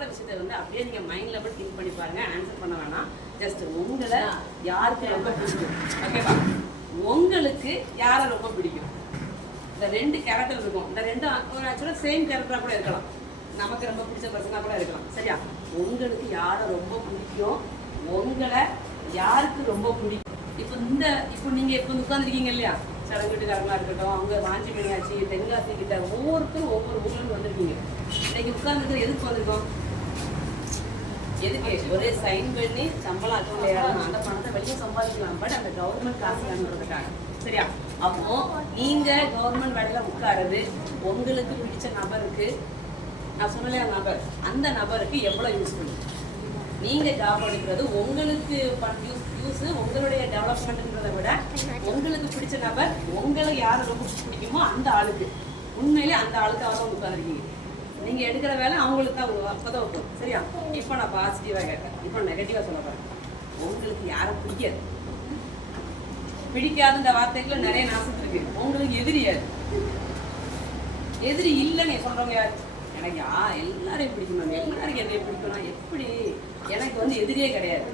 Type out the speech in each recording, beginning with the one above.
சொல்ற விஷயத்தை வந்து அப்படியே நீங்க மைண்ட்ல போய் திங்க் பண்ணி பாருங்க. ஆன்சர் பண்ண வேணாம். ஜஸ்ட் உங்களை யாருக்கு ரொம்ப பிடிக்கும், ஓகேவா? உங்களுக்கு யாரை ரொம்ப பிடிக்கும்? இந்த 2 கேரக்டர் இருக்கும். இந்த 2 ஆக்சுவலாக சேம் கேரக்டராக கூட இருக்கலாம். நமக்கு ரொம்ப பிடிச்ச பர்சனாக கூட இருக்கலாம். சரியா? உங்களுக்கு யாரை ரொம்ப பிடிக்கும், உங்களை யாருக்கு ரொம்ப பிடிக்கும்? இப்போ நீங்கள் இப்போ உட்காந்துருக்கீங்க இல்லையா, சடங்கு வீட்டுக்காரங்களா இருக்கட்டும், அவங்க வாஞ்சி மீனாட்சி, தென்காசி கிட்ட ஒவ்வொருத்தரும் ஒவ்வொரு ஊர்லேருந்து வந்திருக்கீங்க. இன்னைக்கு உட்காந்துருக்கிறது எதுக்கு வந்திருக்கோம்? எதுக்கு? ஒரே சைன் பண்ணி சம்பளம் அக்கௌண்ட்ல ஏறணும், அந்த பணத்தை வெளியே சம்பாதிக்கலாம். பட் அந்த கவர்மெண்ட் காசு வேணுன்றதுக்காக. சரியா? அப்போ நீங்க கவர்மெண்ட் வேலையில உட்காருது உங்களுக்கு பிடிச்ச நபருக்கு, நான் சொன்னலையா நபர், அந்த நபருக்கு எவ்வளவு யூஸ்ஃபுல்? நீங்க ஜாப் எடுக்கிறது உங்களுக்கு யூஸ், உங்களுடைய டெவலப்மெண்ட்ன்றதை விட உங்களுக்கு பிடிச்ச நபர், உங்களுக்கு யாரை ரொம்ப பிடிக்குமோ அந்த ஆளுக்கு, உண்மையிலே அந்த ஆளுக்காக தான் உட்காந்துருக்கீங்க. நீங்க எடுக்கிற வேலை அவங்களுக்கு தான் அப்பதான் இருக்கும். சரியா? இப்போ நான் பாசிட்டிவா கேட்டேன், இப்போ நெகட்டிவா சொல்ல போறேன். உங்களுக்கு யாரை பிடிக்காது? பிடிக்காத இந்த வார்த்தைக்குள்ள நிறைய நாசத்து இருக்கு. உங்களுக்கு எதிரி யாரு? எதிரி இல்லைன்னு சொல்றவங்க யாரு? எனக்கு எல்லாரையும் பிடிக்கணும், எல்லாருக்கும் என்னைய பிடிக்கணும். எப்படி? எனக்கு வந்து எதிரியே கிடையாது.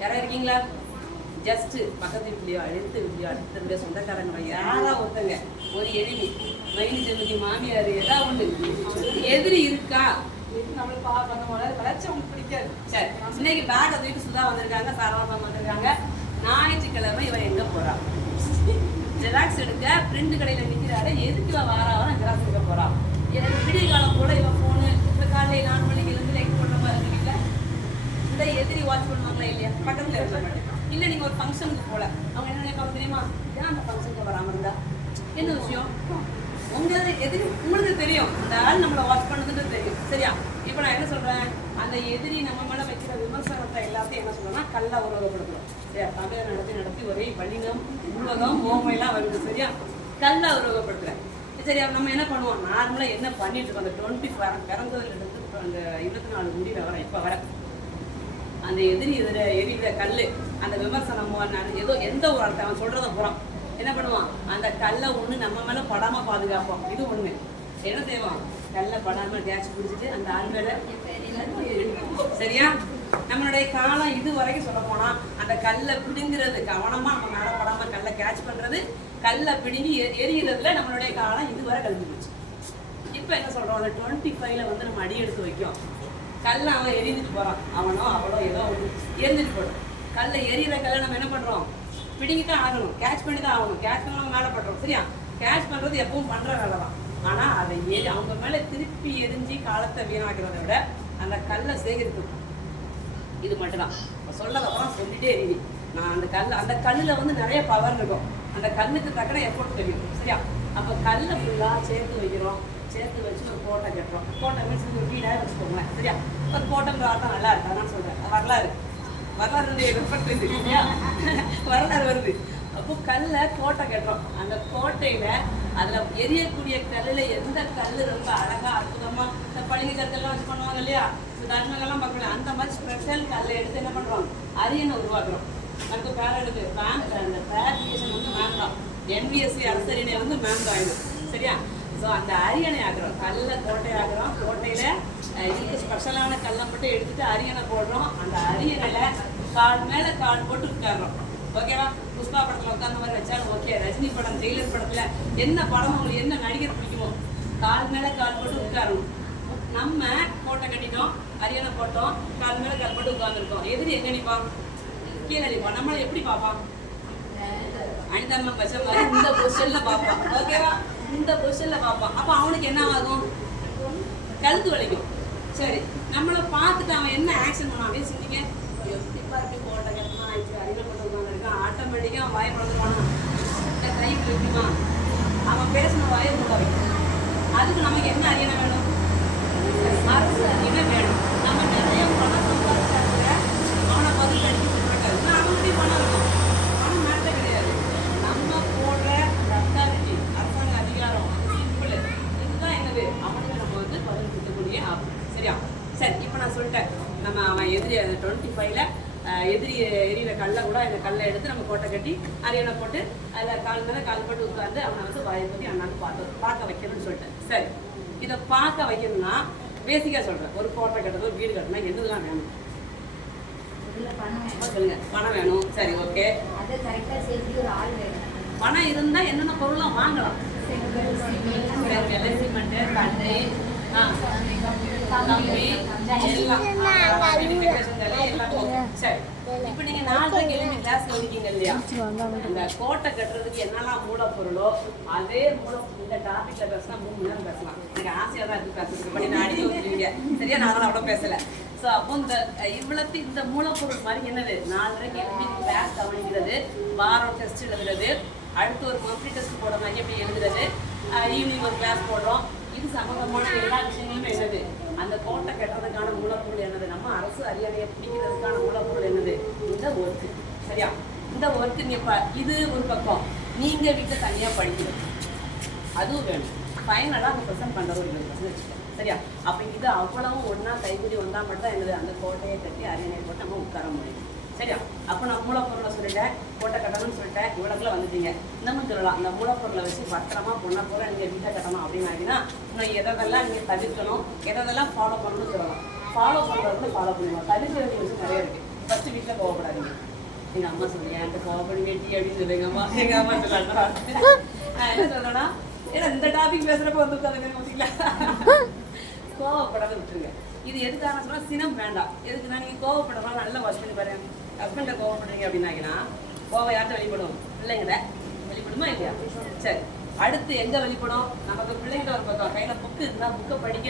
யாரா இருக்கீங்களா? ஜஸ்ட் பக்கத்து வீட்லையோ அடுத்த வீட்லையோ அடுத்த சொந்தக்காரங்க யாரா ஒருத்தங்க ஒரு எதிரி, மைனி ஜெமினி மாமியார், ஏதாவது ஒன்று எதிரி இருக்கா? நம்மளுக்கு பார்க்கணும் வளர்ச்சி உங்களுக்கு பிடிக்காது. சரி, இன்னைக்கு பேக்கை தூக்கிட்டு சுதா வந்திருக்காங்க, சாரவா வந்திருக்காங்க. ஞாயிற்றுக்கிழமை இவன் எங்க போறா? ஜெராக்ஸ் எடுக்க பிரிண்ட் கடையில நிற்கிறாரு. எதுக்கு இவன் வாராவா? ஜெராக்ஸ் எடுக்க போறா. எனக்கு விடிய காலம் போல இவன் போனு இப்போ காலையில் 4 மணிக்கு இருந்து லைட் போடுற மாதிரி இருக்கீங்கள, இந்த எதிரி வாட்ச் பண்ணுவாங்களா இல்லையா? பக்கத்தில் இருக்க இல்லை, நீங்கள் ஒரு ஃபங்க்ஷனுக்கு போல அவங்க என்ன நினைப்பாங்க தெரியுமா? ஏன் அந்த ஃபங்க்ஷனுக்கு வராமல் இருந்தா என்ன விஷயம்? உங்களுக்கு தெரியும் இந்த ஆள் நம்மளை வாட்ச் பண்ணதுன்றது தெரியும். சரியா? இப்போ நான் என்ன சொல்றேன், அந்த எதிரி நம்ம மேலே வைக்கிற விமர்சனத்தை எல்லாத்தையும் என்ன சொல்றேன்னா கல்லா உருவகப்படுத்துறோம். சரியா? தமிழை நடத்தி ஒரே வணிகம் உலகம் ஓமையெல்லாம் வருது. சரியா? கல்லா உருவகப்படுத்துறேன். சரியா? நம்ம என்ன பண்ணுவோம், நார்மலாக என்ன பண்ணிட்டு இருக்கோம், அந்த 24 பிறந்ததுல இருந்து அந்த 24 முடிவு வர இப்போ வர அந்த எதிரி எரிகிற கல், அந்த விமர்சனமோ ஏதோ எந்த ஒரு அர்த்தம் அவன் சொல்றத போகிறான் என்ன பண்ணுவான், அந்த கல்லை ஒன்று நம்ம மேலே படாமல் பாதுகாப்போம். இது ஒன்று என்ன செய்வான், கல்லை படாமல் கேட்ச் பிடிச்சிட்டு அந்த ஆள் மேலே. சரியா? நம்மளுடைய காலம் இது வரைக்கும் சொல்ல போனா அந்த கல்லை பிடுங்கிறது, கவனமா நம்ம மேலே படாமல் கல்லை கேட்ச் பண்றது, கல்லை பிடுங்கி எரிகிறதுல நம்மளுடைய காலம் இதுவரை கழிஞ்சு போச்சு. இப்போ என்ன சொல்றோம், அந்த 25ல வந்து நம்ம அடி எடுத்து வைக்கும். கல்லை அவன் எரிஞ்சிட்டு போறான், அவனோ அவளோ ஏதோ ஒன்று எரிஞ்சிட்டு போடும். கல்லை எரியிற கல்லை நம்ம என்ன பண்றோம், பிடிங்கி தான் ஆகணும், கேட்ச் பண்ணி தான் ஆகணும். கேட்ச் பண்ணாம மேலே பண்றோம். சரியா? கேட்ச் பண்றது எப்பவும் பண்ற வேலை தான். ஆனா அதை அவங்க மேல திருப்பி எரிஞ்சு காலத்தை வீணாக்கிறத விட அந்த கல்லை சேகரிக்கணும். இது மட்டும்தான் சொல்லதான் சொல்லிட்டே எரிவி. நான் அந்த கல்லில் வந்து நிறைய பவர் இருக்கும். அந்த கல்லுக்கு தக்கன எஃபோர்ட் தெரியும். சரியா? அப்போ கல்லை ஃபுல்லாக சேர்த்து வைக்கிறோம். சேர்த்து வச்சு ஒரு கோட்டை கட்டுறோம். கோட்டை மீன்ஸ் ஒரு வீடாக வச்சுக்கோங்களேன். சரியா? ஒரு கோட்டைங்கிற ஆட்டம் நல்லா இருக்கு. அதான் சொல்கிறேன், வரலாறு வரலாறு வருது. அப்போ கல்லை கோட்டை கட்டுறோம். அந்த கோட்டையில் அதில் எரியக்கூடிய கல்லில் எந்த கல் ரொம்ப அழகாக அற்புதமாக, இந்த பளிங்கு கற்கள்லாம் வச்சு பண்ணுவாங்க இல்லையா, தர்மங்கள்லாம் பார்க்கணும். அந்த மாதிரி ஸ்பெஷல் கல்லை எடுத்து என்ன பண்ணுறோம், அரியணை உருவாக்குறோம். அதுக்கு பேர் எடுத்து மேம், அந்த பேரிஃபிகேஷன் வந்து மேம் தான். NVSC அரசரியணை வந்து மேம் தான் ஆகிடும். சரியா? ஸோ அந்த அரியணை ஆக்குறோம், கல்லை கோட்டை ஆக்குறோம். கோட்டையில் இதுக்கு ஸ்பெஷலான கல்லை மட்டும் எடுத்துட்டு அரியணை போடுறோம். அந்த அரியணையில் கால் மேலே கால் போட்டு உட்காடுறோம். ஓகேவா? புஷ்பா படத்தில் உட்காந்த மாதிரி வச்சாலும் ஓகே. ரஜினி படம், ஜெயிலர் படத்தில் என்ன படம் உங்களுக்கு என்ன நடிகர் பிடிக்குமோ கால் மேலே கால் போட்டு உட்காரணும். நம்ம கோட்டை கட்டிட்டோம், அரியணை போட்டோம், கால் மேலே கால் போட்டு உட்காந்துருக்கோம். எதிரி எங்க நிற்பான், கீழே நிற்பான். நம்மளை எப்படி பார்ப்பான், அனிதா பச்சை மாதிரி இந்த பொசிஷன்ல பார்ப்பான். ஓகேவா? இந்த பொசிஷன்ல பார்ப்பான். அப்போ அவனுக்கு என்ன ஆகும், கழுத்து வலிக்கும். சரி, நம்மளை பார்த்துட்டு அவன் என்ன ஆக்ஷன் பண்ணுவான் அப்படின்னு சொன்னீங்க, எப்படிப்பா இப்படி கோட்டை கட்டணும் ஆயிடுச்சு, அரியணை போட்டு உட்காந்துருக்கான், ஆட்டோமேட்டிக்காக அவன் வாயை பழந்துருவானா, இல்லை கைக்கு வைக்குமா, அவன் பேசின வாயை கூட வைக்கும். அதுக்கு நமக்கு என்ன அரியணை வேணும், அரசு அரியணை வேணும். நம்ம நிறைய பணம் சம்பாதிச்சாங்க, அவனை பதில் அடிக்க சொல்லிட்டாரு, அவனுடைய பணம் இருக்கும். பணம் மேட்டே கிடையாது. நம்ம போடுற அத்தாரிட்டி, அரசாங்க அதிகாரம், சிம்பிள், இதுதான் என்னது, அவனுக்கு நம்ம வந்து பதில் கொடுக்கக்கூடிய ஆகும். சரியா? சரி, இப்போ நான் சொல்லிட்டேன், நம்ம அவன் எதிரி 25ல எதிரி எரியிற கல்லை கூட இந்த கல்லை எடுத்து நம்ம கோட்டை கட்டி அரியணை போட்டு அதில் கால் மேலே கால் போட்டு உட்காந்து அவனை வந்து வாயை பற்றி அண்ணாந்து பார்க்க வைக்கணும்னு சொல்லிட்டேன். சரி, இதை பார்க்க வைக்கணும்னா பேசிக்கா சொல்றேன். ஒரு கோட்டை கட்டணும், வீடு கட்டணும், என்னதுலாம் வேணும்? சொல்லுங்க. பணம் வேணும். சரி, ஓகே. பணம் இருந்தா என்னென்ன பொருள்லாம் வாங்கலாம்? சிமெண்ட், கண்ணு, கம்பி, எல்லாம் சரி. இப்ப நீங்க 4 கிழமை கிளாஸ்ல இருக்கீங்க இல்லையா? இந்த கோட்டை கட்டுறதுக்கு என்னெல்லாம் மூலப்பொருளோ அதே இந்த டாபிக்ல பேசினா 3 மணி நேரம் பேசலாம். எனக்கு ஆசையா தான் இருக்கு பேசுறதுக்கு. பண்ணி நான் அடிக்க வந்துருவீங்க. சரியா? நான் அவ்வளோ பேசல. ஸோ அப்போ இந்த மூலப்பொருள் மாதிரி என்னது? 4:30 எப்படி கிளாஸ் கவனிக்கிறது, வாரம் டெஸ்ட் எழுதுறது, அடுத்து ஒரு மந்த்லி டெஸ்ட் போட மாதிரி எப்படி எழுதுறது, ஈவினிங் ஒரு கிளாஸ் போடுறோம். இது சம்பந்தமான எல்லா விஷயங்களுமே என்னது? அந்த கோட்டை கட்டுறதுக்கான மூலப்பொருள் என்னது? நம்ம அரசு அரியணையை பிடிக்கிறதுக்கான மூலப்பொருள் என்னது? இந்த ஒர்க்கு. சரியா? இந்த ஒர்க்கு இது ஒரு பக்கம். நீங்க வீட்டை தனியா படிக்கிறது அதுவும் வேணும். ஃபைனலாக அந்த ப்ரெசென்ட் பண்ணுறது ஒரு 20% வச்சுக்கோங்க. சரியா? அப்போ இது அவ்வளவும் ஒன்றா கைகூடி வந்தால் மட்டும் தான் என்னது? அந்த கோட்டையை கட்டி அரியணையை போட்டு நம்ம உட்கார முடியும். சரியா? அப்போ நான் மூலப்பொருளை சொல்லிட்டேன், கோட்டை கட்டணும்னு சொல்லிட்டேன், இவ்வளோக்குள்ள வந்துட்டீங்க. இன்னமும் சொல்லலாம், அந்த மூலப்பொருளை வச்சு பத்திரமா பொண்ணை போல நீங்கள் வீட்டை கட்டணும் அப்படின்னாங்கன்னா இன்னும் எதெல்லாம் நீங்கள் தவிர்க்கணும், எதெல்லாம் ஃபாலோ பண்ணணும்னு சொல்லலாம். ஃபாலோ பண்ணுறது ஃபாலோ பண்ணுவோம். தவிர்க்கிறது விஷயம் நிறைய இருக்குது. ஃபஸ்ட்டு வீட்டில் கோவப்படாதீங்க. எங்கள் அம்மா சொல்லுங்க, என்கிட்ட கோவப்படி வேட்டி அப்படின்னு சொல்லுங்க. எங்கள் அம்மா சொல்லலாம். நான் என்ன சொல்லணும்னா, ஏன்னா இந்த டாபிக் பேசுகிறப்ப வந்து உட்காந்துங்க. கோவப்படாத விட்டுருங்க. இது எதுக்காக சொன்னால் சினம் வேண்டாம். எதுக்குன்னா நீங்கள் கோவப்படுறோம் நல்லா வாஷ் பண்ணி பாருங்க. ஹஸ்பண்டை கோவப்படுறீங்க அப்படின்னாங்கன்னா கோவம் யார்கிட்ட வெளிப்படும்? பிள்ளைங்கிட்ட வெளிப்படுமா இல்லையா? சரி, அடுத்து எங்கே வெளிப்படும்? நமக்கு பிள்ளைங்கிட்ட ஒரு பக்கம் கையில் புக்கு இருந்தால் புக்கை படிக்க